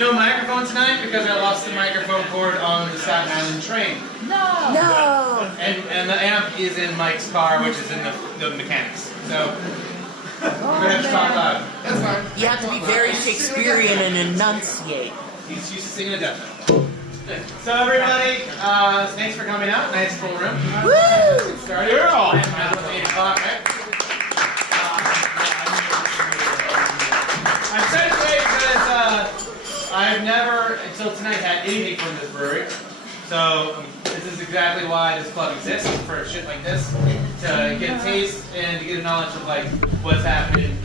no microphone tonight because I lost the microphone cord on the Staten Island train. No! And the amp is in Mike's car, which is in the mechanics. So we're gonna have to talk loud. That's fine. You have to be very Shakespearean and enunciate. He's used to singing a death note. So everybody, thanks for coming out. Nice full room. Woo! Get started. It's 8 o'clock, right? I'm excited today because I've never, until tonight, had anything from this brewery. So this is exactly why this club exists, for shit like this, to get a taste and to get a knowledge of like what's happening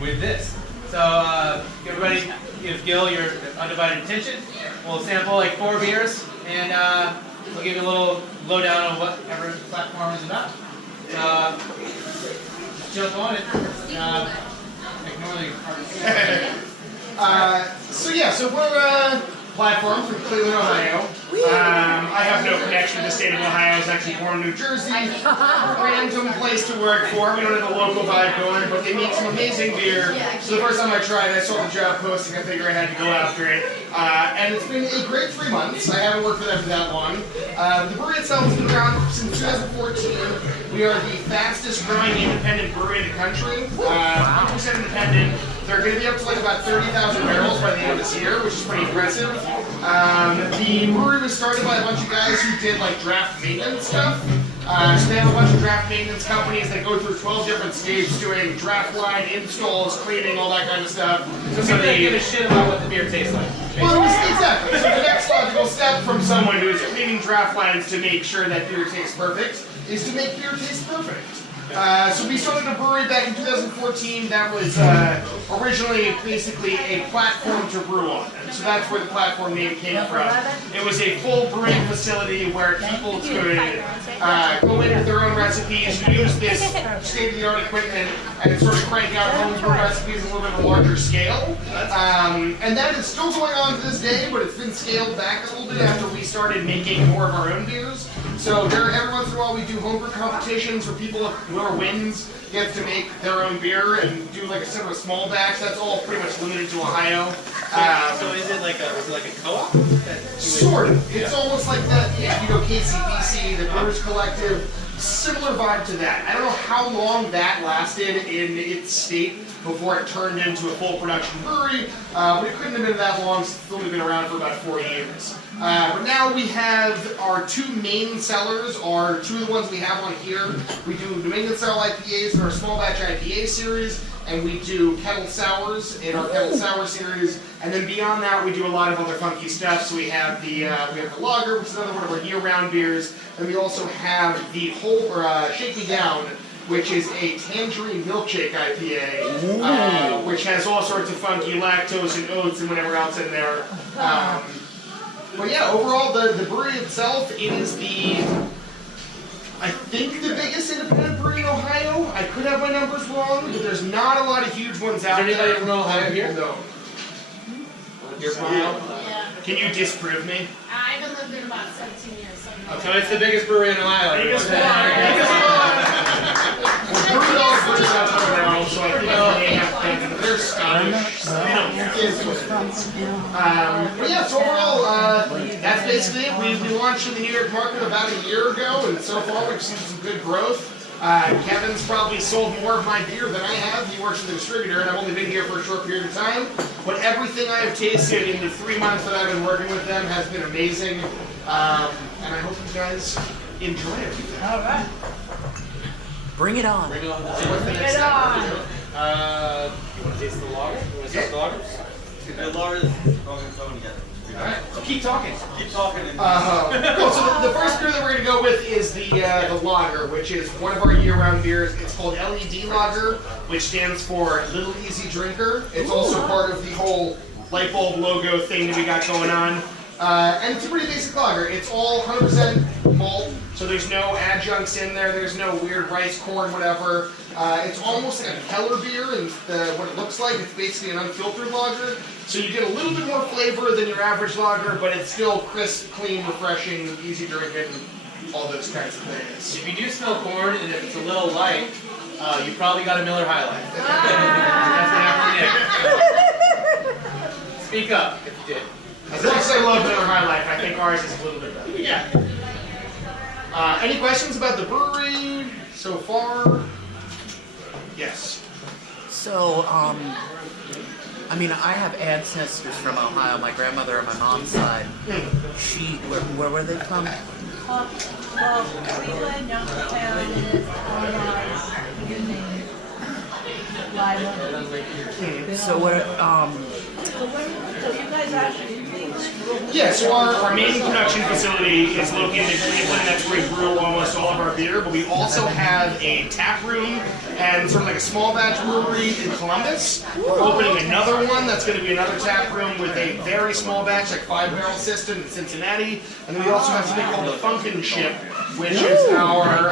with this. So everybody, give Gil your undivided attention. We'll sample like 4 beers, and we'll give you a little lowdown on whatever the platform is about. Just jump on it. Ignore the So we're Platform from Cleveland, Ohio. I have no connection to the state of Ohio. I was actually born in New Jersey. Random place to work for. We don't have a local vibe going, but they make some amazing beer. So the first time I tried, I saw the job posting. I figured I had to go after it. And it's been a great 3 months. I haven't worked for them for that long. The brewery itself has been around since 2014. We are the fastest growing independent brewery in the country. 100% independent. They're going to be up to like about 30,000 barrels by the end of this year, which is pretty impressive. The brewery was started by a bunch of guys who did like draft maintenance stuff. So they have a bunch of draft maintenance companies that go through 12 different stages doing draft line installs, cleaning, all that kind of stuff. So they give a shit about what the beer tastes like. Well, exactly. So the next logical step from someone who is cleaning draft lines to make sure that beer tastes perfect is to make beer taste perfect. So we started a brewery back in 2014 that was originally basically a platform to brew on. So that's where the platform name came from. It was a full brewing facility where people could go in with their own recipes, use this state-of-the-art equipment, and sort of crank out homebrew recipes a little bit of a larger scale. And that is still going on to this day, but it's been scaled back a little bit after we started making more of our own beers. So every once in a while we do homebrew competitions where people, whoever wins gets to make their own beer and do like a sort of a small batch. That's all pretty much limited to Ohio. So is it like a co-op? Sort of. It's almost like that. Yeah, you know, KCBC, the Brewers Collective, similar vibe to that. I don't know how long that lasted in its state before it turned into a full production brewery, but it couldn't have been that long. It's only been around for about 4 years. But now we have our 2 main sellers, are 2 of the ones we have on here. We do New England style IPAs in our small batch IPA series, and we do kettle sours in our kettle sour series. And then beyond that, we do a lot of other funky stuff. So we have the lager, which is another one of our year-round beers, and we also have the Shake Me Down, which is a tangerine milkshake IPA, which has all sorts of funky lactose and oats and whatever else in there. But yeah, overall, the brewery itself, it is I think the biggest independent brewery in Ohio. I could have my numbers wrong, but there's not a lot of huge ones out there. Is anybody from Ohio here? No. You're from Ohio? Yeah. Can you disprove me? I've been living there about 17 years. So it's the biggest brewery in Ohio. Brewery all brews out there now, so I think they have they're Scottish. But yeah, so overall, that's basically it. We launched in the New York market about a year ago, and so far we've seen some good growth. Kevin's probably sold more of my beer than I have. He works as a distributor, and I've only been here for a short period of time. But everything I have tasted in the 3 months that I've been working with them has been amazing. And I hope you guys enjoy everything. All right. Bring it on. Bring it on. Bring it on. You want to taste the lager? You want to taste the lager? The lager is going together. Alright, so keep talking. Keep talking. Cool, so the first beer that we're going to go with is the lager, which is one of our year-round beers. It's called LED Lager, which stands for Little Easy Drinker. It's also part of the whole light bulb logo thing that we got going on. And it's a pretty basic lager. It's all 100% malt, so there's no adjuncts in there. There's no weird rice, corn, whatever. It's almost like a Keller beer in what it looks like. It's basically an unfiltered lager. So you get a little bit more flavor than your average lager, but it's still crisp, clean, refreshing, easy drinking, all those kinds of things. If you do smell corn and if it's a little light, you probably got a Miller High Life. That's what happened. Speak up if you did. As much as I love Miller High Life, I think ours is a little bit better. Yeah. Any questions about the brewery so far? Yes. So, I mean, I have ancestors from Ohio. My grandmother on my mom's side. Where were they from? Well, Cleveland, Youngstown, Illinois, you name it. Lima. So where, So you guys actually do things? Yeah, so our main production facility is located in Cleveland. That's where we brew almost all of our beer, but we also have a tap room and sort of like a small batch brewery in Columbus. We're opening another one that's going to be another tap room with a very small batch, like 5-barrel system in Cincinnati. And then we also have something called the Funkin' Ship, which is our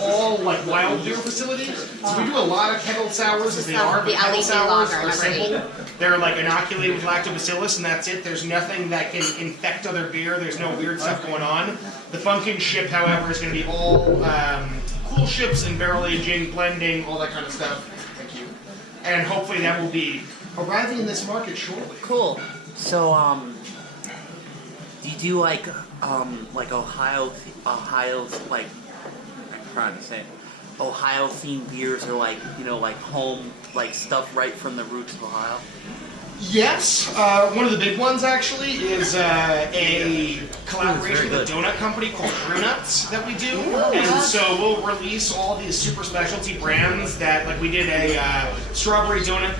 all like wild beer facility. So we do a lot of kettle sours as they are, but kettle sours are simple. They're like inoculated with lactobacillus, and that's it. There's nothing that can infect other beer. There's no weird stuff going on. The Funkin' Ship, however, is going to be all cool ships and barrel aging, blending, all that kind of stuff. Thank you. And hopefully that will be arriving in this market shortly. cool. So, do you do like Ohio's like, I'm trying to say, Ohio themed beers or like, you know, like home, like stuff right from the roots of Ohio? Yes, one of the big ones actually is a collaboration with a donut company called Brew Nuts that we do, and so we'll release all these super specialty brands that, like we did a strawberry donut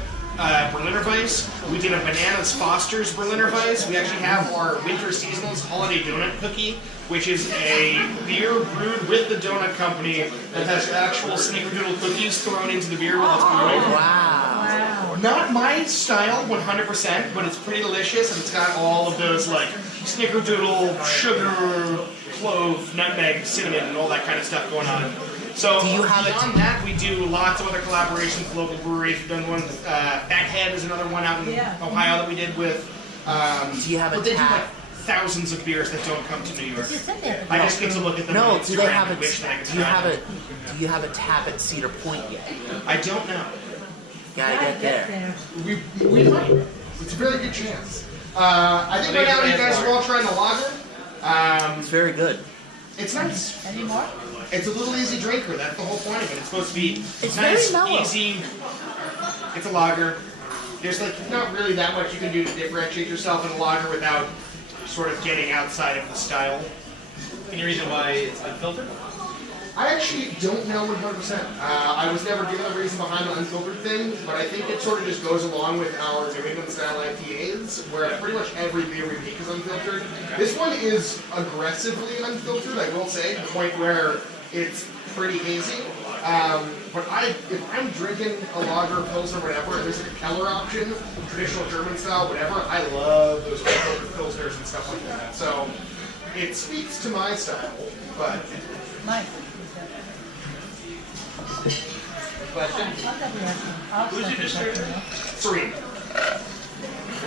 Berliner Weiss, we did a bananas Foster's Berliner Weiss, we actually have our winter seasonals holiday donut cookie, which is a beer brewed with the donut company that has actual snickerdoodle cookies thrown into the beer while it's brewing. Wow. Not my style, 100%, but it's pretty delicious, and it's got all of those like snickerdoodle, sugar, clove, nutmeg, cinnamon, and all that kind of stuff going on. So Do you have beyond that, we do lots of other collaborations with local breweries. We've done one with Fathead is another one out in Ohio that we did with. Do you have a but they do tap? like thousands of beers that don't come to New York. You said that. I just get to look at them No, on do they Instagram have and a wish that I could do you try have them. a do you have a tap at Cedar Point yet? I don't know. Gotta get there. We might. It's a very good chance. I think right now you guys are all trying the lager. It's very good. It's nice. Any more? It's a little easy drinker. That's the whole point of it. It's supposed to be It's nice, very mellow. easy. It's a lager. There's like not really that much you can do to differentiate yourself in a lager without sort of getting outside of the style. Any reason why it's unfiltered? I actually don't know 100%. I was never given a reason behind the unfiltered thing, but I think it sort of just goes along with our New England style IPAs, where pretty much every beer we make is unfiltered. This one is aggressively unfiltered, I will say, to the point where it's pretty hazy. But if I'm drinking a lager, pilsner, whatever, and there's like a Keller option, traditional German style, whatever, I love those unfiltered pilsners and stuff like that. So it speaks to my style, but Mike. Question? Who's your distributor? Serene.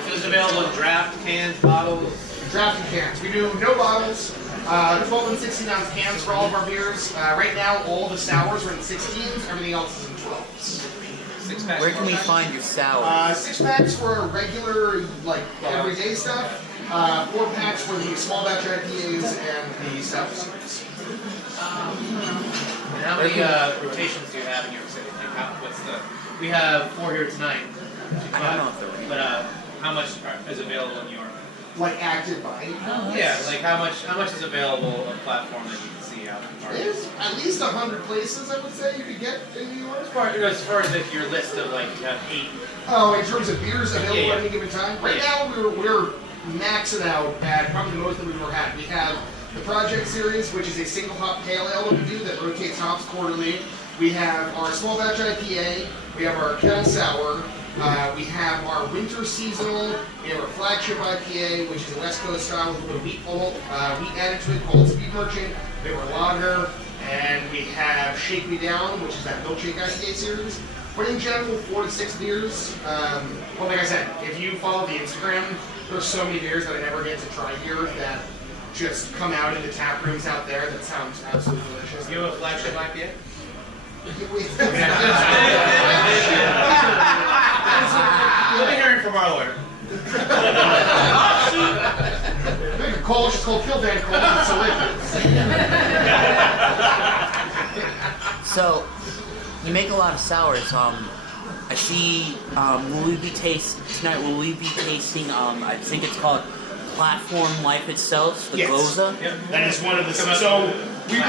Is this available in draft, cans, bottles? Draft and cans. We do no bottles. 12 and 16 ounce cans for all of our beers. Right now, all the sours are in 16s. Everything else is in 12s. 6-pack. Where can we find your sour? 6 packs for regular, like everyday stuff. 4 packs for the small batch IPAs and the stout series. And how many rotations do you have in New York City? Like we have 4 here tonight. I don't know if they're right. But how much is available in New York? Like active buying. Yeah, like how much is available of platform that you can see out in the market? There's at least 100 places I would say you could get in New York. As far as if your list of like you have 8. Oh, in terms of beers available Yeah. at any given time? Right now, we're maxing out at probably the most that we've ever had. We have the Project Series, which is a single hop pale ale that we do that rotates hops quarterly. We have our small batch IPA. We have our kettle sour. We have our winter seasonal. We have our flagship IPA, which is a West Coast style with a little wheat added to it called Speed Merchant. We have our lager, and we have Shake Me Down, which is that milkshake IPA series. But in general, 4 to 6 beers. Well, like I said, if you follow the Instagram, there's so many beers that I never get to try here that just come out in the tap rooms out there that sounds absolutely delicious. You have a flagship IPA? Yeah. We'll be hearing from our lawyer. Kolsch, it's called Kill Van Kolsch, it's a liquid. So, you make a lot of sours. I see. Will we be tonight? Will we be tasting? I think it's called Platform Life Itself, the Goza. Yep. That is one of the. So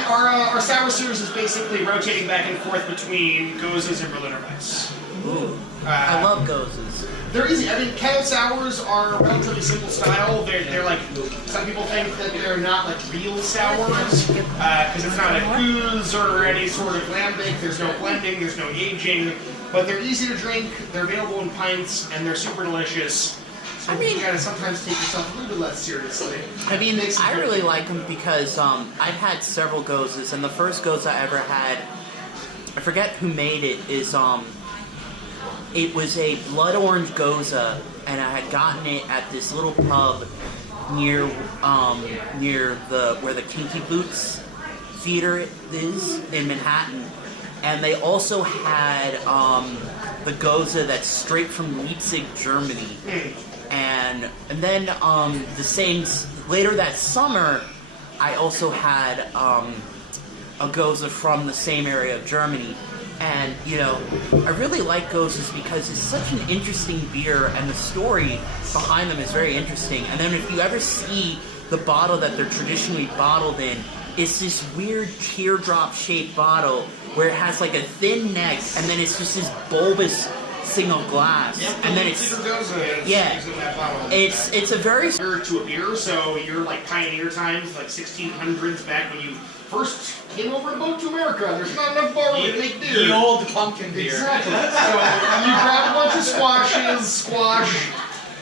our sour series is basically rotating back and forth between Gozas and Berliner Weiss. Ooh, I love Gozas. They're easy. I mean, kettle sours are a relatively simple style. They're like, some people think that they're not like real sours because it's not a goose or any sort of lambic. There's no blending, there's no aging, but they're easy to drink. They're available in pints, and they're super delicious. So you gotta sometimes take yourself a little bit less seriously. I mean, I really like them because I've had several Gozas, and the first Goza I ever had, I forget who made it, is it was a blood orange Goza, and I had gotten it at this little pub near where the Kinky Boots Theater is in Manhattan, and they also had the Goza that's straight from Leipzig, Germany, and then later that summer, I also had a Goza from the same area of Germany. And, you know, I really like Gozas because it's such an interesting beer, and the story behind them is very interesting. And then if you ever see the bottle that they're traditionally bottled in, it's this weird teardrop-shaped bottle where it has like a thin neck, and then it's just this bulbous single glass. Yep, and then it's a very to a beer. So you're like pioneer times, like 1600s, back when you first came over a boat to America. There's not enough barley to make beer. The old pumpkin beer. Exactly. So you grab a bunch of squash,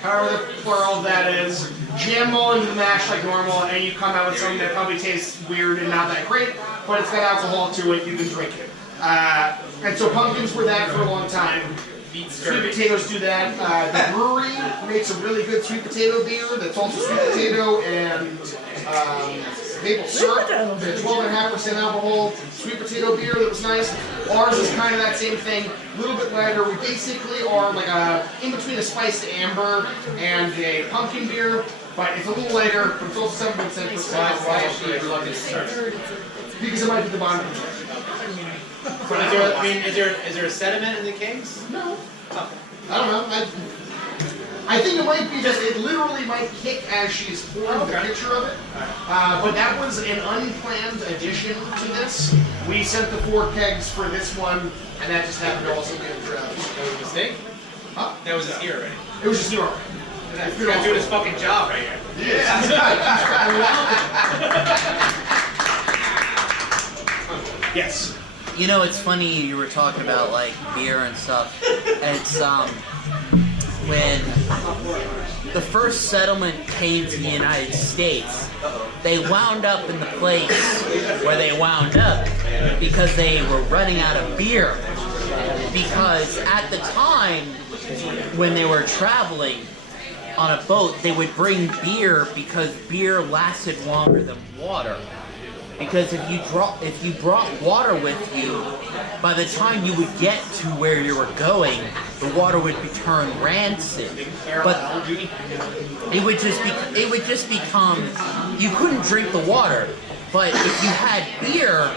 however the plural of that is, jam them into the mash like normal, and you come out with something that probably tastes weird and not that great, but it's got alcohol to it, you can drink it. And so pumpkins were that for a long time. Sweet potatoes do that. The brewery makes a really good sweet potato beer that's also sweet potato and maple syrup. They're 12.5% alcohol. Sweet potato beer that was nice. Ours is kind of that same thing, a little bit lighter. We basically are like in between a spiced amber and a pumpkin beer, but it's a little lighter, but it's also 7%. Why is she reluctant to start? Because it might be the bottom. Is there a sediment in the kegs? No. I don't know. I think it might be that it literally might kick as she's pouring the picture of it. But that was an unplanned addition to this. We sent the 4 kegs for this one, and that just happened to also be a draft. That was a mistake? Huh? That was just here already. It was just zero. He's gonna do his fucking job right here. Yeah. Yes. You know, it's funny you were talking about like beer and stuff. It's when the first settlement came to the United States, they wound up in the place where they wound up because they were running out of beer. Because at the time when they were traveling on a boat, they would bring beer because beer lasted longer than water. Because if you brought water with you, by the time you would get to where you were going, the water would turn rancid. But it would just become you couldn't drink the water. But if you had beer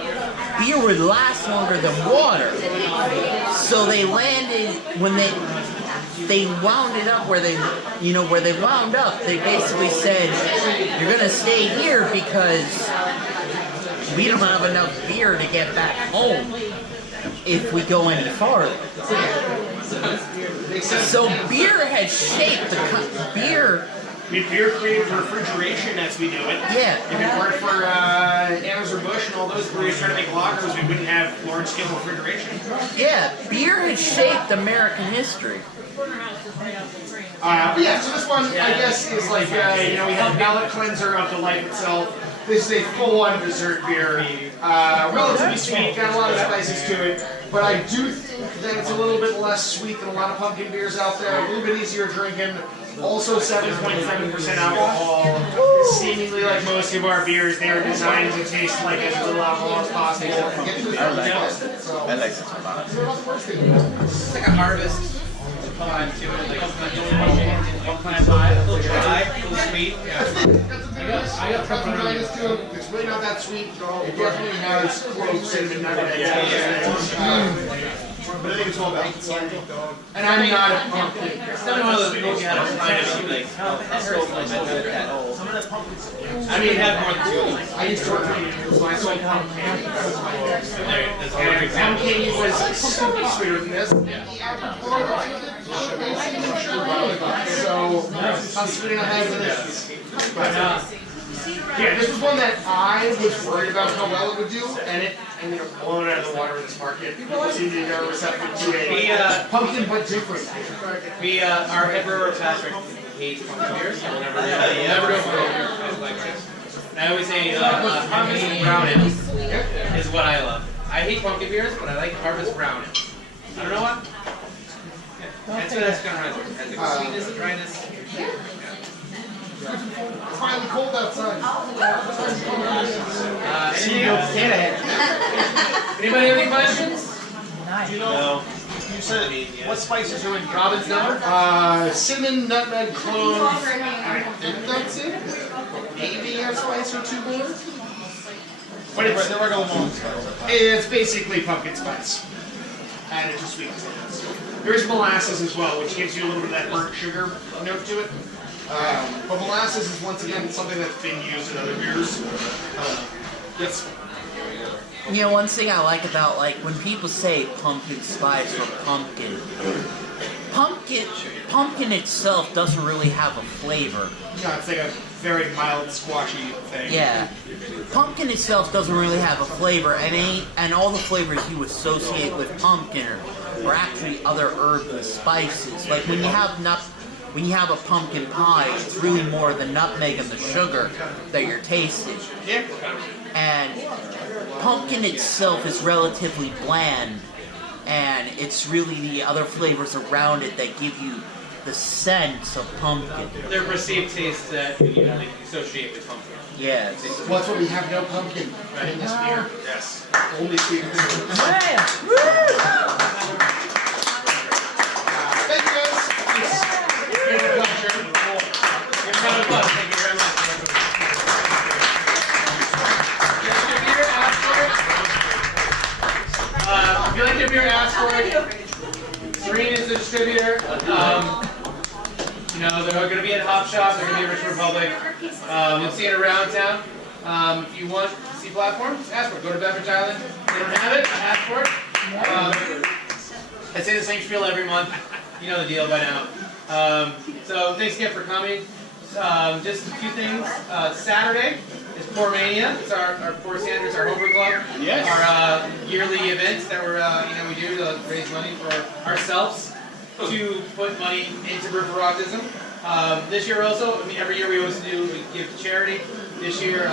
would last longer than water. So they landed when they wound it up where they wound up. They basically said, "You're gonna stay here because we don't have enough beer to get back home if we go any farther." So beer has shaped beer. Beer created refrigeration as we know it. Yeah. If it weren't for Anheuser-Busch and all those breweries trying to make lagers, we wouldn't have large-scale refrigeration. Yeah, beer has shaped American history. But yeah, so this one, I guess, is like, we have a palate cleanser of the life itself. This is a full-on dessert beer. Relatively sweet, got a lot of spices to it, but I do think that it's a little bit less sweet than a lot of pumpkin beers out there, a little bit easier drinking. Also 7.7% alcohol. Seemingly like most of our beers, they are designed to taste like as little alcohol as possible. I like it a lot. It's like a harvest vibe to it. Like it's not just one kind of vibe. A little dry, a little sweet. Yeah. I got pumpkin dryness to it. It's really not that sweet. It definitely has clove, cinnamon, nutmeg. But I think it's all about. And I'm not a pumpkin. It's definitely one of those people you have to find it. Like, oh, that hurts my bed that old. I mean, have more than two. I used to work for so I sold pound candy. That was my That's a good And pound example. candy was so much sweeter than this. So, how sweet enough as it is. But, yeah, this was one that I was worried about how well it would do, and it ended up blowing out of the water in this market. People seem to be very receptive to a pumpkin but different. Our head brewer, Patrick, hates pumpkin beers. So we'll never do pumpkin beer. I always say harvest brown ale is what I love. I hate pumpkin beers, but I like harvest brown ale. I don't know what. That's what that's going to run. Has the sweetness, the dryness. It's finally cold outside. Anything else? Anybody have any questions? You know, you said what spices are in Robin's number? cinnamon, nutmeg, clove. I think that's it. Maybe a spice or two more. But it's They're regular long spice. It's basically pumpkin spice added to sweetness. There's molasses as well, which gives you a little bit of that burnt sugar note to it. But molasses is once again something that's been used in other beers. Yes. You know, one thing I like about, like, when people say pumpkin spice or pumpkin itself doesn't really have a flavor. Yeah, it's like a very mild, squashy thing. Yeah. Pumpkin itself doesn't really have a flavor, and all the flavors you associate with pumpkin are actually other herbs and spices. Like, when you have a pumpkin pie, it's really more the nutmeg and the sugar that you're tasting. Yeah. And pumpkin itself is relatively bland, and it's really the other flavors around it that give you the sense of pumpkin. They're perceived tastes that you associate with pumpkin. Yes. Well, that's why we have no pumpkin in this beer. Yes. Only sweetness. Thank you guys. It's been a pleasure. You're proud of us. Thank you very much. If you like your beer, ask for it. Serene is the distributor. You know, they're going to be at Hop Shop. They're going to be at Richmond Republic. You'll see it around town. If you want to see Platform, ask for it. Go to Beverage Island. If they don't have it, ask for it. I say the same spiel every month. You know the deal by now. So thanks again for coming. Just a few things. Saturday is Pour Mania. It's our Pour Sanders, our homebrew club. Yes. Our yearly events that we do to raise money for ourselves to put money into brew for autism. This year also, I mean, every year we always do, we give to charity. This year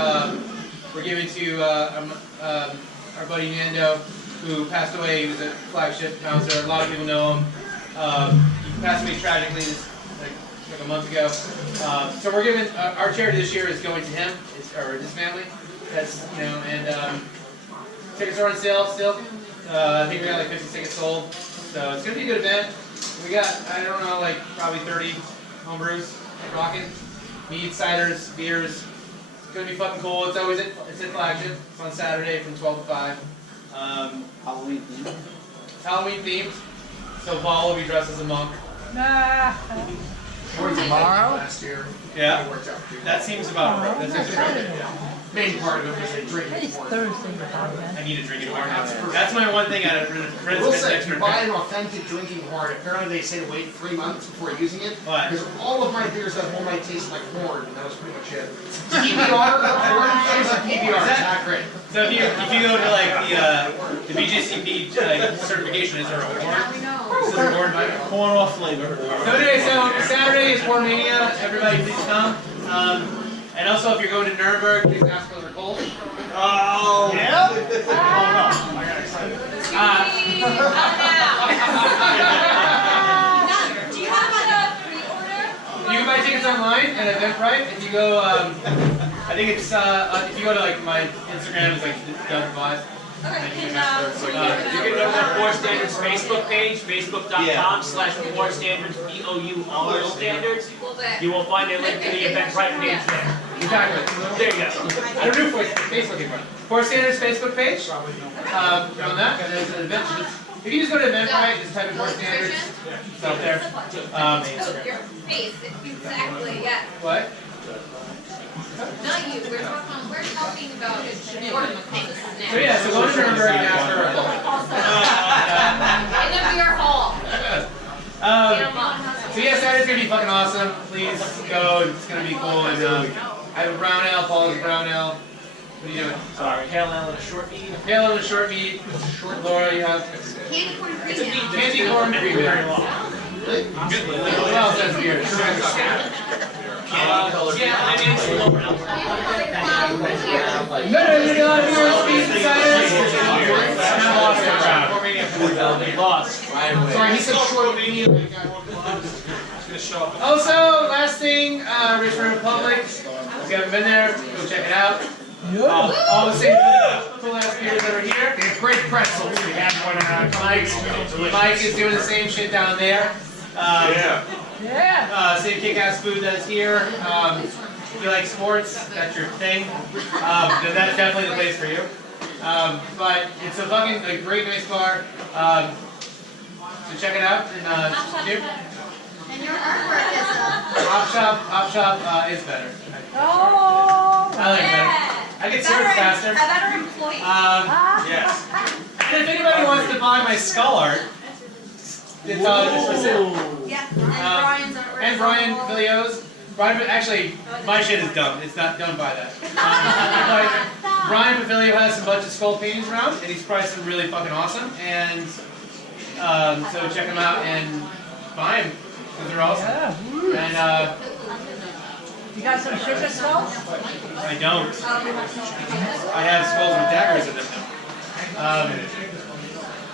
we're giving to our buddy Nando, who passed away. He was a flagship bouncer. A lot of people know him. He passed away tragically like a month ago. So we're giving, our charity this year is going to him, or his family. That's, and tickets are on sale still. I think we got like 50 tickets sold. So it's going to be a good event. We got, I don't know, like probably 30 homebrews rocking. Mead, ciders, beers. It's going to be fucking cool. It's always at Flagship. It's on Saturday from 12 to 5. Halloween themed. Halloween themed. So Paul will be dressed as a monk. Nah. Tomorrow? Last year. Yeah. It worked out pretty That seems about right. That seems right. Main part of it was a drinking It's part. Thursday, man. I need to drink it more. That's my one thing out of I will say, if you buy an authentic drinking horn, apparently they say to wait 3 months before using it. Why? Because all of my beers that whole night taste like horn, and that was pretty much it. PBR, horn tastes like PBR, it's not great. So if you go to like the BJCP certification, is there a horn? Is there a horn by Corn off flavor. So anyway, so Saturday is Pour Mania. Everybody please come. And also if you're going to Nuremberg, please ask for the cold. Oh! Yeah? Oh no, I got excited. Do you have like a pre-order? You can buy tickets online at Eventbrite. If you go, I think it's if you go to like my Instagram, it's like Doug Vibes. Okay, You can go to the Pour Standards Facebook page, facebook.com/Pour Standards, POUR Standards. You will find a link to the Eventbrite page there. Exactly. There you go. I don't know Facebook anymore. Pour Standards Facebook page. On that, and there's an event. If you just go to Eventbrite, just type in Pour Standards. It's out there. Your face, exactly, yeah. What? Not you, we're talking about your face So yeah, so go to Nuremberg and ask for a in the beer hall. So yeah, Saturday's gonna be fucking awesome. Please go. It's gonna be cool. And I have a brown ale. Paul has a brown ale. What are you doing? Sorry, pale ale and a short mead. Pale ale and short meat. Laura, you have Candy corn It's a cream. mead candy corn cream. very long. What else has beer? Yeah, I mean, it's lower alcohol. No, you still have your speed insiders. And I lost the crowd. They lost. Sorry, he said short meat. Also, last thing, Richmond Republic. If you haven't been there, go check it out. All the same cool ass beers that are here. They have great pretzels. We had one Mike is doing the same shit down there. Same kick-ass food that's here. If you like sports, that's your thing. Then that's definitely the place for you. But it's a fucking great, nice bar. So check it out. And And your artwork is Op Shop is better. Oh, I like it better. I get served faster. a better employee. Yes. And if anybody wants to buy my skull art, it's for sale. Yeah, and Brian's artwork. And Brian Villio's. Brian, actually, my shit is dumb. It's not, don't buy that. But Brian Pavilio has a bunch of skull paintings around, and he's priced them really fucking awesome. And so check them out and buy them, because they're awesome. And you got some sugar skulls? I don't. I have skulls with daggers in them.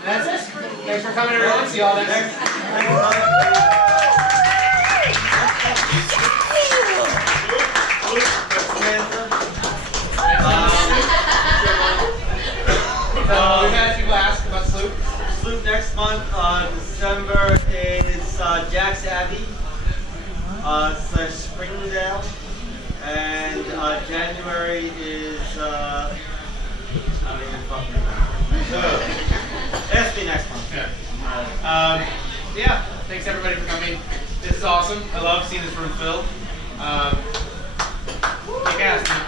That's it. Thanks for coming, everyone. See y'all next we had people ask about Sloop. Sloop next month, December is Jack's Abbey, / Springdale, and January is I don't even fucking remember. Ask me next month. Yeah, thanks everybody for coming. This is awesome. I love seeing this room filled. Kick ass, man.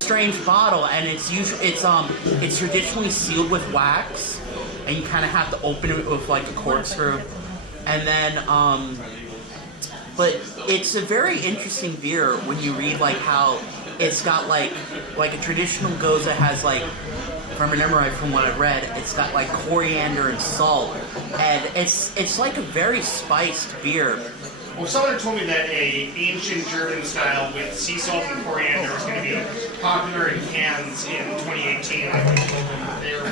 Strange bottle, and it's usually it's traditionally sealed with wax, and you kind of have to open it with like a corkscrew, and then but it's a very interesting beer when you read like how it's got like a traditional goza has like, if I remember right from what I've read, it's got like coriander and salt, and it's like a very spiced beer. Well, someone had told me that a ancient German style with sea salt and coriander is going to be popular in cans in 2018. I would have told them that they were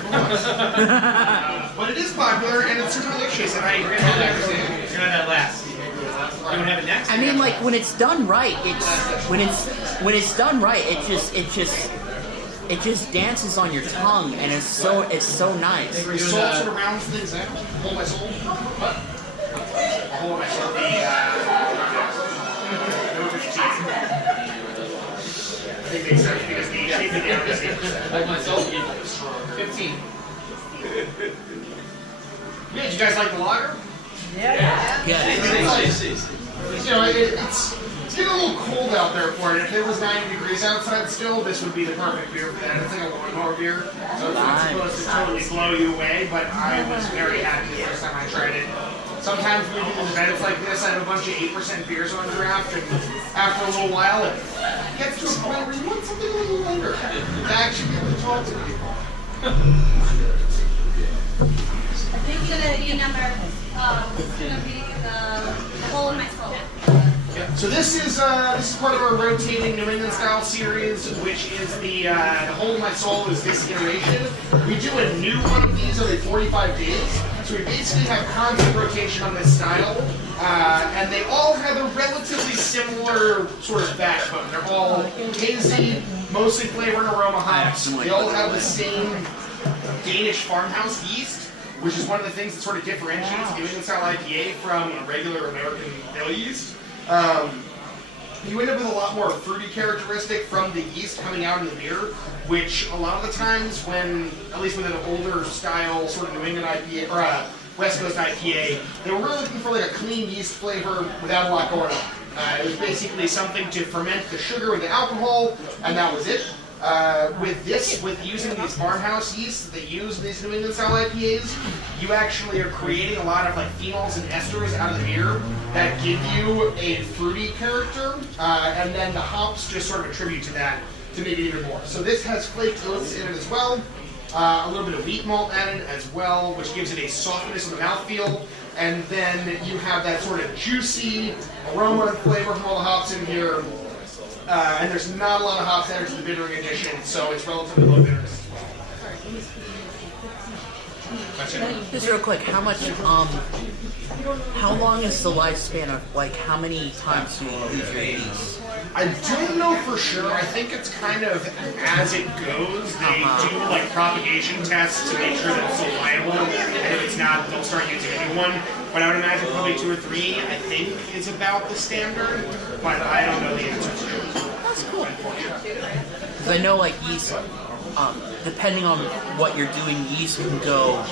but it is popular and it's super delicious, and I totally understand. You're gonna have that last. You wanna have it next? I mean, like when it's done right, when it's done right, it just dances on your tongue, and it's so nice. Salt sort of rounds things out. Hold my soul. What? Hold my soul. I think makes sense because the shape of the arm is 8%. Like myself? 15. Yeah, did you guys like the lager? Yeah. You know, it's getting a little cold out there for it. If it was 90 degrees outside still, this would be the perfect beer for that. It's like a lawnmower beer, so it's not supposed to totally blow you away, but I was very happy the first time I tried it. Sometimes when we do events like this, I have a bunch of 8% beers on draft, and after a little while, it gets to a point where you want something a little lighter to actually be able to talk to people. I think it's gonna be number, it's gonna be the hole in my soul. So this is part of our rotating New England style series, which is the Hole in My Soul is this iteration. We do a new one of these every 45 days. So we basically have constant rotation on this style, and they all have a relatively similar sort of backbone. They're all hazy, mostly flavor and aroma hops. They all have the same Danish farmhouse yeast, which is one of the things that sort of differentiates New England style IPA from a regular American ale yeast. You end up with a lot more fruity characteristic from the yeast coming out in the beer, which a lot of the times when, at least with an older style sort of New England IPA, or a West Coast IPA, they were really looking for like a clean yeast flavor without a lot going on. It was basically something to ferment the sugar with the alcohol, and that was it. With using these farmhouse yeasts that they use in these New England style IPAs, you actually are creating a lot of like phenols and esters out of the beer that give you a fruity character, and then the hops just sort of attribute to that to make it even more. So this has flaked oats in it as well, a little bit of wheat malt added as well, which gives it a softness in the mouthfeel, and then you have that sort of juicy aroma and flavor from all the hops in here. And there's not a lot of hops added to the bittering addition, so it's relatively low bitterness as well. Just real quick, how long is the lifespan of, like, how many times do you use your yeast? I don't know for sure. I think it's kind of as it goes. They do like propagation tests to make sure that it's still viable, and if it's not, they'll start using a new one. But I would imagine probably 2 or 3, I think, is about the standard, but I don't know the answer to it. That's cool. Because I know, like, yeast, depending on what you're doing, yeast can go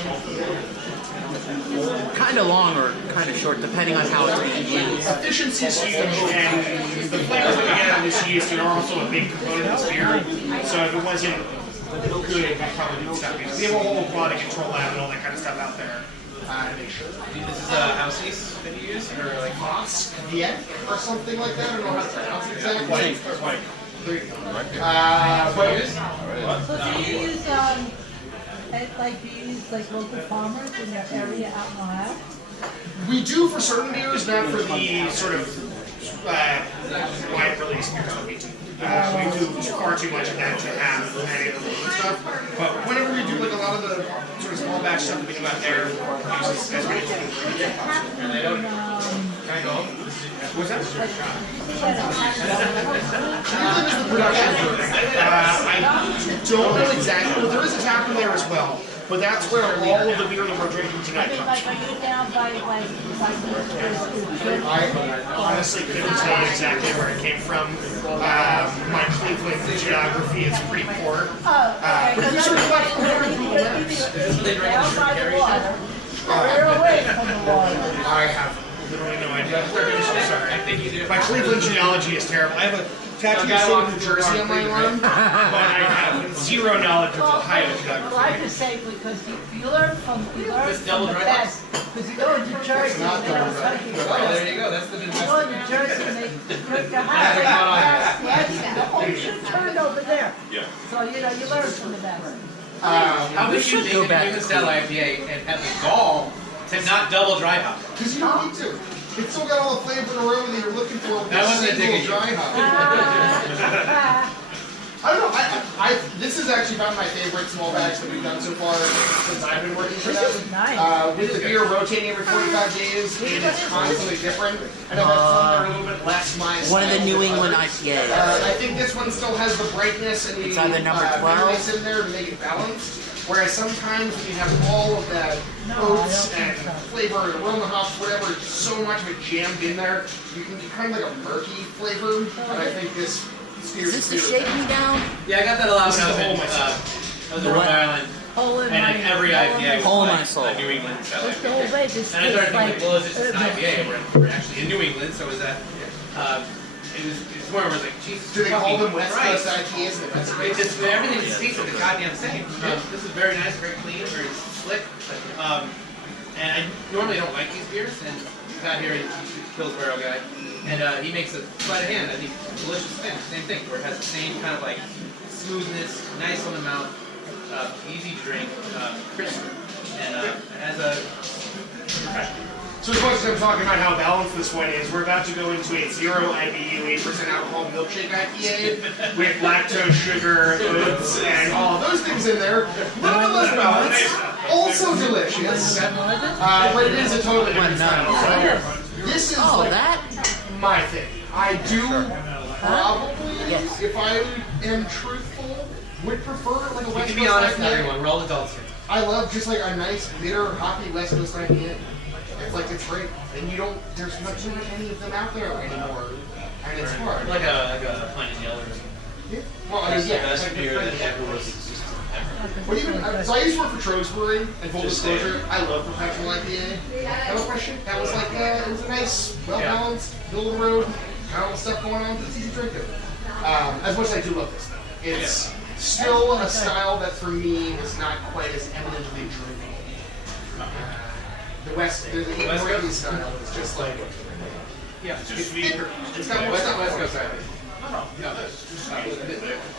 kind of long or kind of short, depending on how it's being used. Efficiency is huge, and the flavors that we get out of this yeast are also a big component of this beer. So if it wasn't good, we probably would stop using. We have a whole quality control lab and all that kind of stuff out there to make sure. This is a house yeast that you use, or like Moss, Viet, or something like that. I don't know how to pronounce it exactly. White. There you go. So do you use, like local farmers in your area out in Ohio? We do for certain beers, not for the sort of wide release beers that we do. We do far too much of that to have any of the local stuff. But whenever we do like a lot of the sort of small batch stuff that we do out there, we use as many as possible. And they don't. Can I go home? What's that? Cleveland is the production brewery. I don't know exactly, but there is a tap room there as well. But that's where all of the beer that we're drinking tonight comes Like, from. are you down by I honestly couldn't tell you exactly where it came from. My Cleveland geography is pretty poor. But if you sort of like Google Maps, down by the water, we're away from the water. I have literally no idea. I'm sorry. I think you do. My Cleveland geology is terrible. I have a tattoo of New Jersey on my arm, but I have zero knowledge of Ohio geography. Well, I just say because you learn from the best. Because you go to New Jersey and they don't tell you. Oh, there you go. That's the You Midwest. go to New Jersey and they have the accent. Oh, you should turn over there. Yeah. So, you know, you learn from the best. How We could you should make go a back New to style IPA and have the gall to not double dry hop? Because you don't need to. It's still got all the flavor and aroma that you're looking for with That a wasn't single digging you. dry hop. I don't know. This is actually about my favorite small batch that we've done so far since I've been working for them. This is nice. With the beer rotating every 45 days, it is constantly different. And I've had some that are a little bit less my One of the style New than England others. IPAs. I think this one still has the brightness and the It's either number 12. bitterness in there to make it balanced. Whereas sometimes when you have all of that oats and flavor and aroma hops, whatever, just so much of it jammed in there, you can get kind of like a murky flavor. And I think this beer Is this the Shake Me Down? Yeah, I got that a lot This when I is was the in, whole I was in Rhode Island, Hole in and my, in every IPA Hole in was my like soul. a New England style It's the IPA. whole way. This And I started tastes thinking, like, well, it's just an IPA. We're actually in New England, so is that? It's more of like, Jesus. Do they call them West Christ. Coast IPAs? It just everything just tastes like the goddamn same. This is very nice, very clean, very slick. And I normally don't like these beers, and he's out here, he's a Pillsbury guy, and he makes a sleight of hand. I think delicious thing, same thing, where it has the same kind of like smoothness, nice on the mouth, easy to drink, crisp, and it has a. So as much as I'm talking about how balanced this one is, we're about to go into a 0 IBU, 8% alcohol milkshake IPA with lactose, sugar, oats, and all of those things in there. A little bit less balanced, also delicious, but it is a totally different style. So this is my thing. I do probably, if I am truthful, would prefer like a West Coast IPA. You can be honest with everyone, we're all adults here. I love just like a nice, bitter, hoppy West Coast IPA. It's like, it's great. And you don't, there's not too many of them out there anymore. And it's hard. Like a pint of yellow or something. Yeah. Well, I mean, yeah. The best beer that ever was existed ever. But even, so I used to work for Tro's Brewery, and full disclosure, I love Perpetual IPA. That was my shit. That was like, it was a nice, well-balanced, middle of the road, kind of stuff going on. It's easy drinking. As much as I do love this, though. It's still a style that for me is not quite as eminently drinkable. The Northeast style is just like, it's thicker. It's got more stuff. West Coast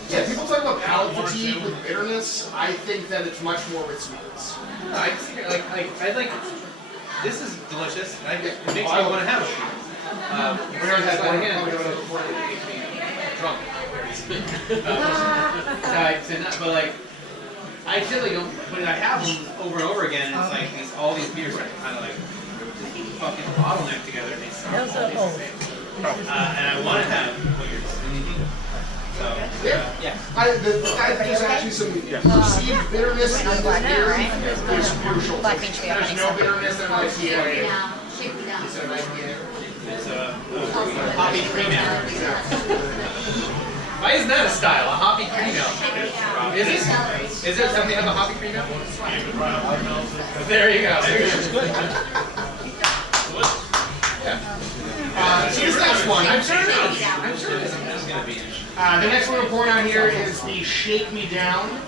Yeah, people talk about palate fatigue with bitterness. I think that it's much more with sweetness. No, I just I like. This is delicious. It makes me want to have it. We already had one. Drunk. But like, I generally don't. When I have them over and over again, it's like all these beers are kind of like fucking bottleneck together, and they sound all the same. And I want to have what you're saying. So There's actually some perceived bitterness in the beer is crucial. There's no bitterness in an IPA. Shake me down. It's an IPA. It's a hoppy cream ale. Why isn't that a style? A hoppy cream ale? Is it? Is there something like a hoppy cream ale? There you go. So this next one, I'm sure it is. the next one we're pouring out here is the Shake Me Down.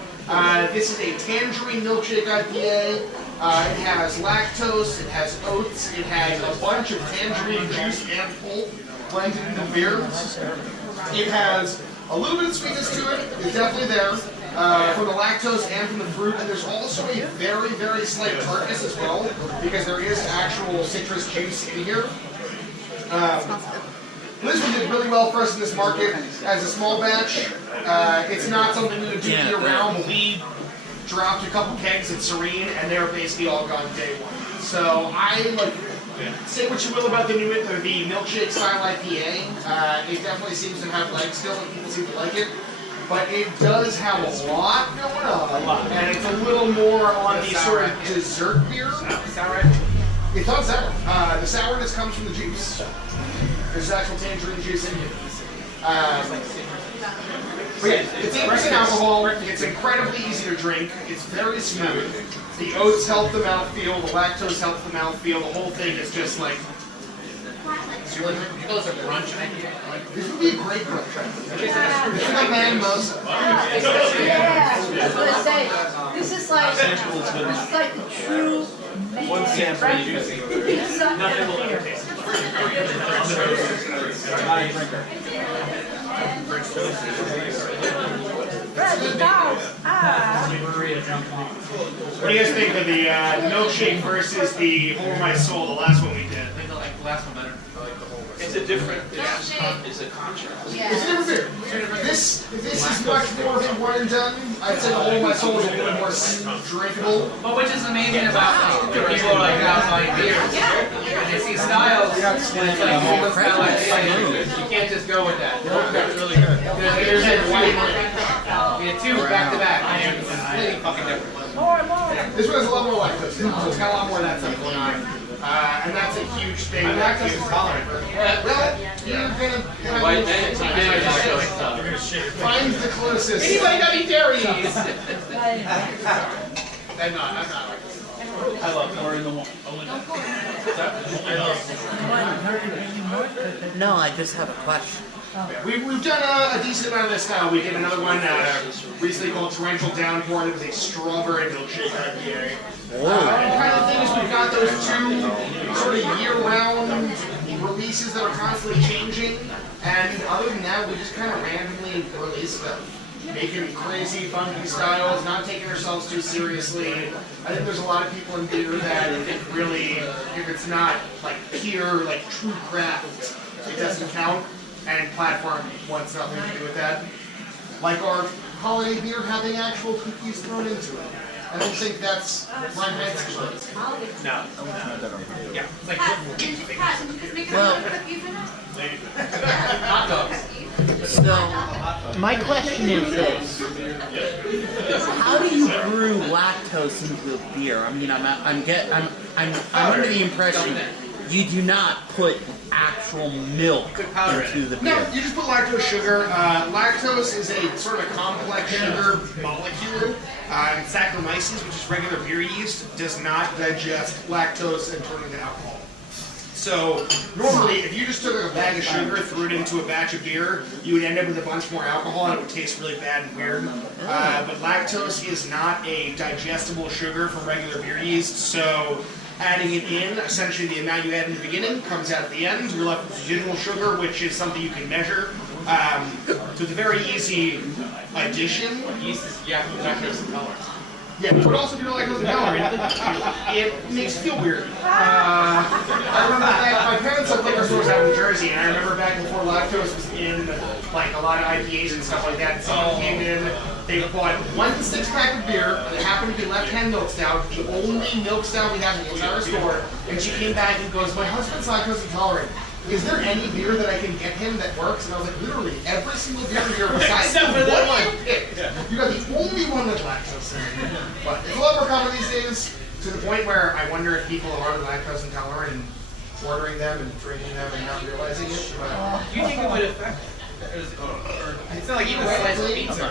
This is a tangerine milkshake IPA. It has lactose, it has oats, it has a bunch of tangerine juice and pulp blended into beer. It has a little bit of sweetness to it. It's definitely there from the lactose and from the fruit. And there's also a very, very slight tartness as well because there is actual citrus juice in here. This one did really well for us in this market as a small batch. It's not something we would do year round, but we dropped a couple kegs at Serene and they were basically all gone day one. So I like, say what you will about the milkshake style IPA. It definitely seems to have legs still and people seem to like it. But it does have a lot going on. And it's a little more on the sort of dessert beer. Sour. It's not sour. The sourness comes from the juice. There's actual tangerine juice in here. But yeah, it's 8% alcohol. It's incredibly easy to drink. It's very smooth. The oats help the mouthfeel. The lactose helps the mouthfeel. The whole thing is just like. You call this a brunch IPA? This would be a great brunch IPA. This is like man mimosa. Yeah, that's what I say. This is like the true man breakfast. It's not Nothing will ever taste. What do you guys think of the milkshake versus the Hold My Soul, the last one we did? I think I like the last one better. It's a different, it's a contrast. It's a different beer. This is much more of a one and done. I'd say the Hold My Soul is a little more drinkable. But which is amazing about people are like outside beers. And they see styles, and it's like almost style like you can't just go with that. That's really good. There's two back to back, and it's completely fucking different. This one has a lot more lactose, so it's got a lot more of that stuff going on. And that's a huge thing. I'm lactose intolerant. Well, you're gonna White men, it's find the closest. Anybody got any dairies? I'm not. I love them. Or in the one. No, I just have a question. We've done a decent amount of this style. We did another one recently called Torrential Downpour. It was a strawberry milkshake IPA. And kind of the thing is we've got those two sort of year-round releases that are constantly changing. And other than that, we just kind of randomly release them. making crazy, funky styles, not taking ourselves too seriously. I think there's a lot of people in beer that really, if it's not like pure, like true craft, it doesn't count. And Platform wants nothing to do with that. Like our holiday beer having actual cookies thrown into it. I don't think that's my next choice. No. Yeah. It's like hot dogs. So, my question is this: how do you brew lactose into a beer? I mean, I'm under the impression you do not put actual milk into the beer. No, you just put lactose sugar. Lactose is a sort of a complex sugar molecule. Saccharomyces, which is regular beer yeast, does not digest lactose and turn it into alcohol. So normally, if you just took a bag of sugar, threw it into a batch of beer, you would end up with a bunch more alcohol and it would taste really bad and weird. But lactose is not a digestible sugar from regular beer yeast, so adding it in, essentially the amount you add in the beginning comes out at the end. You're left with residual sugar, which is something you can measure. So it's a very easy addition. Yeast is lactose intolerant. Yeah, but also if you don't like lactose intolerant, it makes you feel weird. I remember that my parents had liquor stores out in Jersey, and I remember back before lactose was in like a lot of IPAs and stuff like that. And someone came in, they bought 1 6-pack of beer, that happened to be left-hand milk stout, the only milk stout we have in the entire store. And she came back and goes, "My husband's lactose intolerant. Is there any beer that I can get him that works?" And I was like, literally, every single beer here besides the one you picked. You got the only one with lactose in it. But it's a lot more common these days, to the point where I wonder if people are lactose intolerant and ordering them and drinking them and not realizing it. But Do you think it would affect? It's not like even slice of pizza. I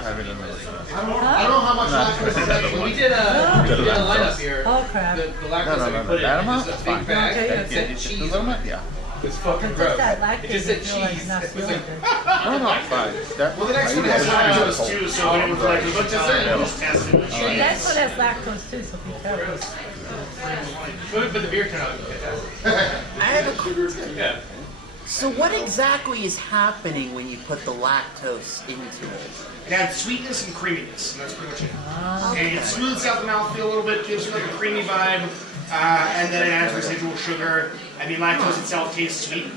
don't know how much lactose is actually. When we did a lineup here, Oh, crap. the lactose that we put in That it amount? was a That's big fine. bag Okay, that said cheese on it. Yeah. It was fucking It's gross. just that It lactose just said is really cheese. not It was like, No, no, it's fine. That, Well, the next one has lactose too, so when it was like, just test it. That's what has lactose too, so be careful. but the beer turned out fantastic. I have a question. Yeah. So what exactly is happening when you put the lactose into it? It adds sweetness and creaminess, and that's pretty much it. And it smooths out the mouthfeel a little bit, gives you like a creamy vibe, and then it adds residual sugar. I mean, lactose itself tastes sweet.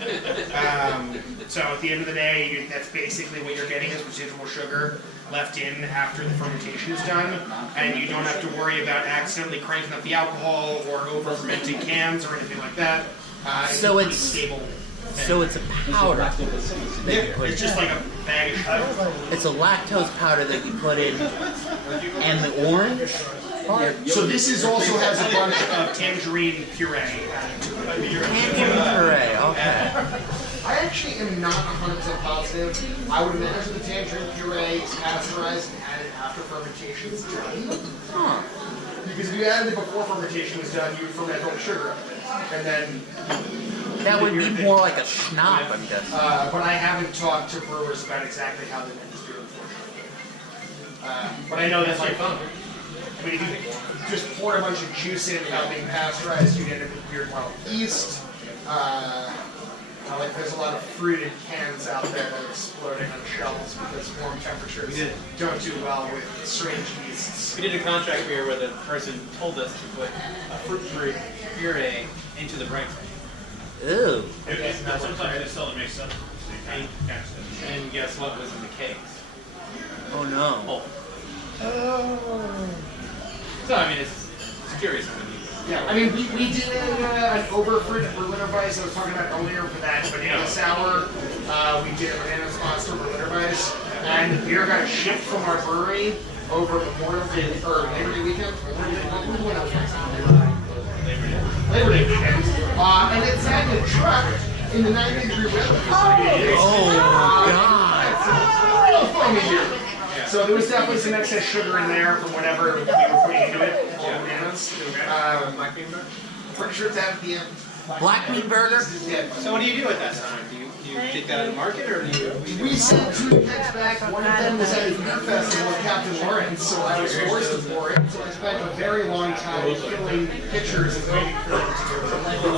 So at the end of the day, that's basically what you're getting is residual sugar left in after the fermentation is done, and you don't have to worry about accidentally cranking up the alcohol or over-fermenting cans or anything like that. So it's stable. So it's a powder that you put It's in. just like a bag of sugar. It's a lactose powder that you put in, and the orange. So this also has a bunch of tangerine puree added to it. Tangerine puree. Okay. I actually am not 100% positive. I would imagine the tangerine puree is pasteurized and added after fermentation is done. Huh. Because if you added it before fermentation was done, you would ferment all the sugar. And then... That would be more like a schnapp, I'm guessing. But I haven't talked to brewers about exactly how they make this beer, unfortunately. But I know that's like fun. I mean, if you just pour a bunch of juice in without being pasteurized, you end up with weird wild yeast. Like there's a lot of fruited cans out there that are exploding on shelves because warm temperatures don't do well with strange yeasts. We did a contract beer where the person told us to put a fruit puree into the bright. Ew. Sometimes they still make sense. And guess what was in the cakes? Oh no. Oh. So I mean, it's curious. Yeah, I mean, we did an overfruit Berliner Weiss I was talking about earlier for that banana sour. We did a banana monster Berliner Weiss, and the beer got shipped from our brewery over Memorial Day or Labor Day weekend. Labor Day weekend, and it sat in a truck in the 90-degree weather. Oh God. Real foamy beer. So there was definitely some excess sugar in there from whatever we were putting into it. All bananas. Pretty sure it's at the end. Black meat burger? Yeah. So what do you do at that time? Do you you take that out of the market, or do you? We sent 2 kegs back. One of them was at a beer festival with Captain Lawrence, so I was forced to pour it. So I spent a very long time filling pitchers and waiting for them to go.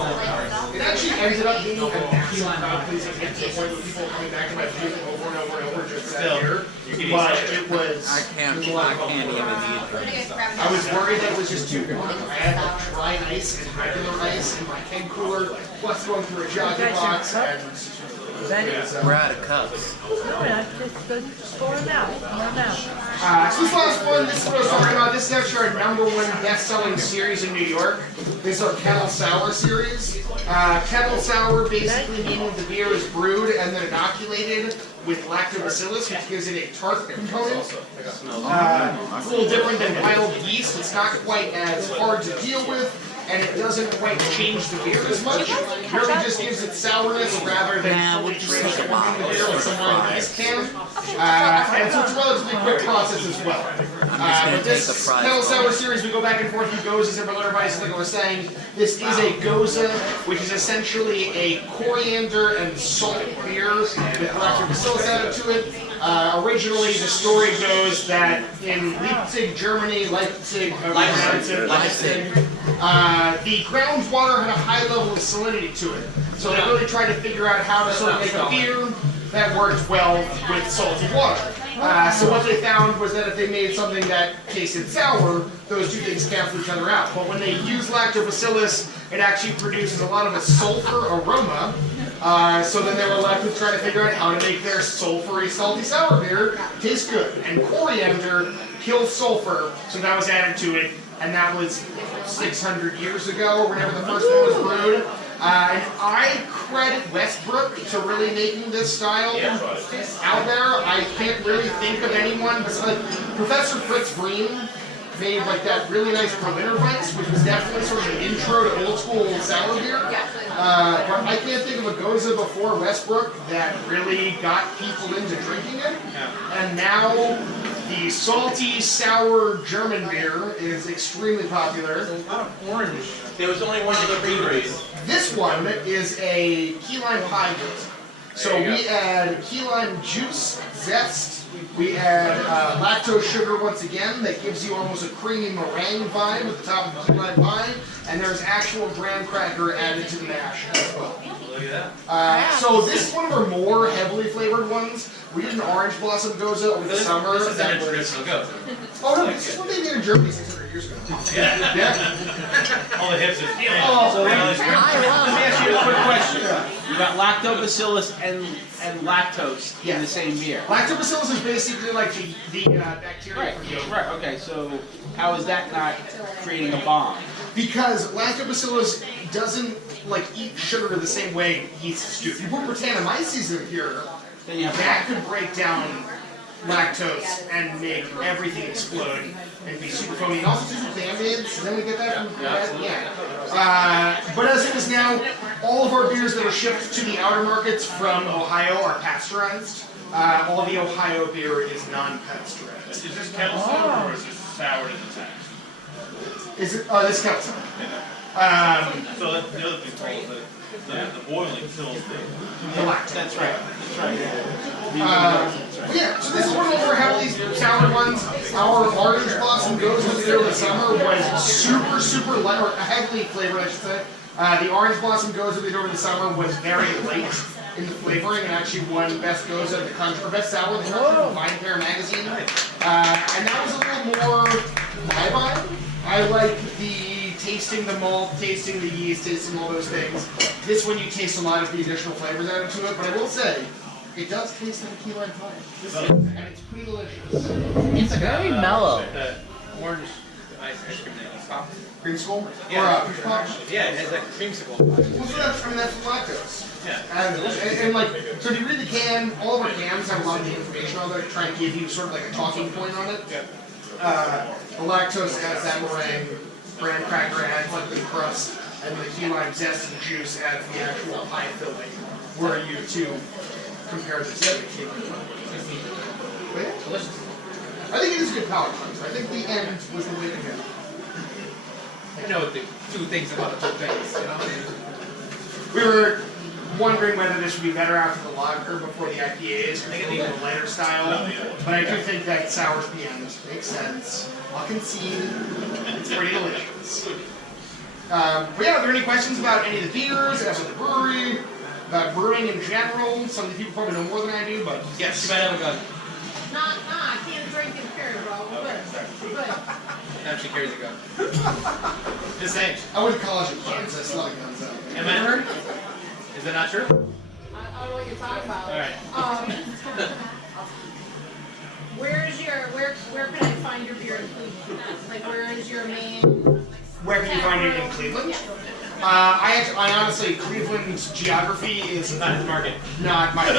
It actually ended up being a massive crowd pleasing hit to the point where people coming back to my booth over and over and over just that beer. But it was. I can't even eat it. I was worried that it was just too warm. I had like dry ice and regular ice in my keg cooler, plus going through a jockey box, and We're out of cups. No, that's just good. Pour them out. Pour them out. so this last one, this is what I was talking about. This is actually our #1 best-selling series in New York. This is our Kettle Sour series. Kettle Sour basically meaning the beer is brewed and then inoculated with lactobacillus, which gives it a tart component. It's a little different than wild yeast. It's not quite as hard to deal with, and it doesn't quite change the beer as much. It really just gives it sourness rather than fully transforming the beer like some wild yeast can. And so it's a relatively quick process as well. But this Kettle Sour series, we go back and forth with gozas and Berliner Weisses, like I was saying. This is a goza, which is essentially a coriander and salt beer with lactobacillus added to it. Originally, the story goes that in Leipzig, Germany, the groundwater had a high level of salinity to it. So they really tried to figure out how to sort of make a beer that worked well with salty water. So what they found was that if they made something that tasted sour, those two things cancel each other out. But when they use lactobacillus, it actually produces a lot of a sulfur aroma. So then they were left with trying to figure out how to make their sulfury, salty sour beer taste good. And coriander kills sulfur, so that was added to it. And that was 600 years ago, or whenever the first one was brewed. And I credit Westbrook to really making this style out there. I can't really think of anyone besides Professor Fritz Green made like that really nice Berliner Weiss, which was definitely sort of an intro to old school sour beer. But I can't think of a goza before Westbrook that really got people into drinking it. And now the salty, sour German beer is extremely popular. A lot of orange. There was only one of the breweries. This one is a key lime pie goza. So we add key lime juice, zest. We add lactose sugar once again. That gives you almost a creamy meringue vibe at the top of the key lime pie. And there's actual graham cracker added to the mash as well. Look at that. So this is one of our more heavily flavored ones. We did an orange blossom goza over the summer. This isn't a traditional goza. Oh no, this is what they did in Germany 600 years ago. Yeah. All the hipsters. So let me ask you a quick question. You got lactobacillus and lactose in the same beer. Lactobacillus is basically like the bacteria from yogurt. Right, okay, so how is that not creating a bomb? Because lactobacillus doesn't like eat sugar the same way yeasts do. If you put Brettanomyces in here, Then you have that could break down lactose and make everything explode and be super foamy. And also do Band-Aids, then we get that from but as it is now, all of our beers that are shipped to the outer markets from Ohio are pasteurized. All the Ohio beer is non-pasteurized. Is this kettle sour or is this soured in the tank? Is it? Oh, this kettle sour. So that's the other thing, Paul, the boiling kills the lactose. That's right. Yeah, so this is one of the more heavily soured ones. Our orange blossom goes with the middle of the summer was super light, or heavily flavored, I should say. The orange blossom goes with it over the summer was very late in the flavoring and actually won best goza in the country, or best sour in the country from Vine Pair magazine. And that was a little more my vibe. I like the tasting the malt, tasting the yeast, tasting all those things. This one you taste a lot of the additional flavors added to it, but I will say, it does taste like a key lime pie. And it's pretty delicious. It's very mellow. orange ice cream that you pop. Creamsicle? Yeah. Or push pop? Yeah, it has that creamsicle. Well, so that's, that's lactose. Yeah. And like, so if you read the can, all of our cans have a lot of the information on there, trying to give you sort of like a talking point on it. The lactose adds that meringue, graham cracker adds like the crust, and the key lime zest and juice adds the actual pie filling. Were you to compare this to the key lime pie? Delicious. I think it is a good palate cleanser. I think the end was the way to go. I know the two things about the two things, you know? We were wondering whether this would be better after the lager before the IPAs. I think it'd be a lighter style. But I do think that sours at the end makes sense. I'll concede. It's pretty delicious. But yeah, are there any questions about any of the beers, about the brewery, about brewing in general? Some of the people probably know more than I do, but yes. You might have a gun. Nah, I can't drink and carry, bro. We're good. Now she carries a gun. Just saying. I went to college in Kansas, a lot of guns out there. Am I heard? Is that not true? I don't know what you're talking about. Alright. Where can I find your beer in Cleveland? Like, where is your main? Where can you find it in Cleveland? Yeah. I honestly, Cleveland's geography is Not his market. not my thing.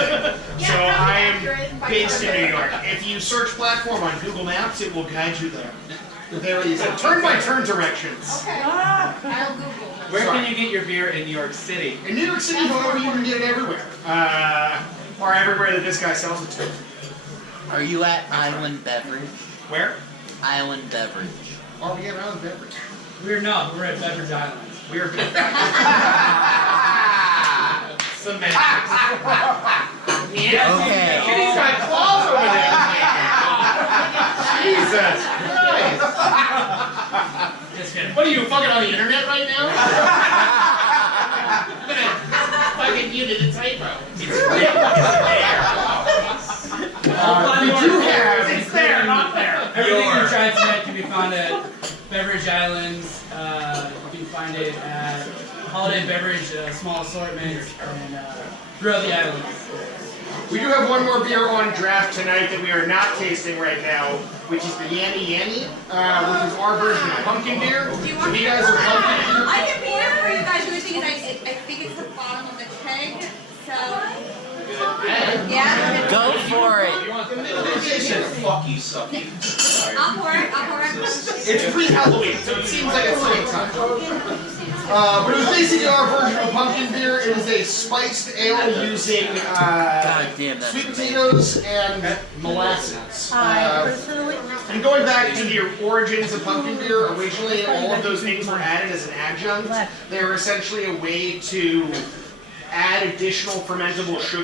Yeah, So I am accurate by based in target. New York. If you search Platform on Google Maps, it will guide you there. Very easy. Turn by turn directions. Okay. I'll Google. Where Sorry. can you get your beer in New York City? In New York City, however, you can get it everywhere. Or everywhere that this guy sells it to. Are you at Island Beverage? Where? Island Beverage. Oh, we have Island Beverage. We're not. We're at Beverage Island. We are Semantics. Okay. Kitty's got claws over there. Jesus Christ. Just kidding. What are you, fucking on the internet right now? Fucking you did a typo. It's there. We do have. It's there, not there. Everything we tried tonight can be found at Beverage Islands. You can find it at Holiday Beverage, small assortment, and throughout the islands. We do have one more beer on draft tonight that we are not tasting right now, which is the Yanny Yanny, which is our version of pumpkin beer. Do you So want you guys are pumpkin beer. I can be here for you guys. The only thing is I think it's the bottom of the keg. So yeah. Go for it. Fuck you, sucky. I'll pour it. It's pre-Halloween, so it seems like it's late time. But it was basically our version of pumpkin beer. It was a spiced ale using God damn, that's sweet amazing. potatoes and molasses. I personally, And going back to the origins of pumpkin beer, originally all of those things were added as an adjunct. They were essentially a way to add additional fermentable sugar